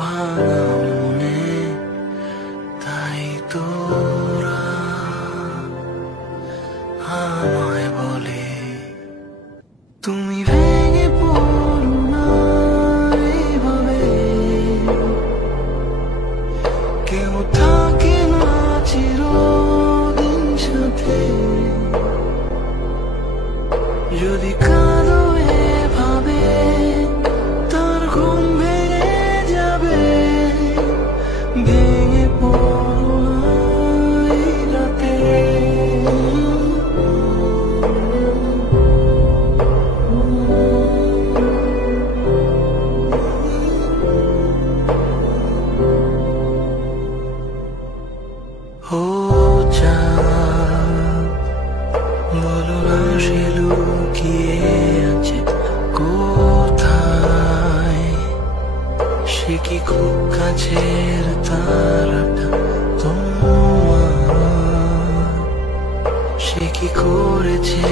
ভাঙা মনে তাই তোরা আমায় বলে তুমি ভেঙে পড়ো না এইভাবে, কেউ থাকে না চিরদিন সাথে। যদি কাঁদো এভাবে তার ঘুম ভেঙে যাবে, ভেঙে পড়ো না এই রাতে। ও চাঁদ, বলো না সে লুকিয়ে আছে কোথায়, সে কি খুব কাছের তারাটা তোমার, সে কি করেছে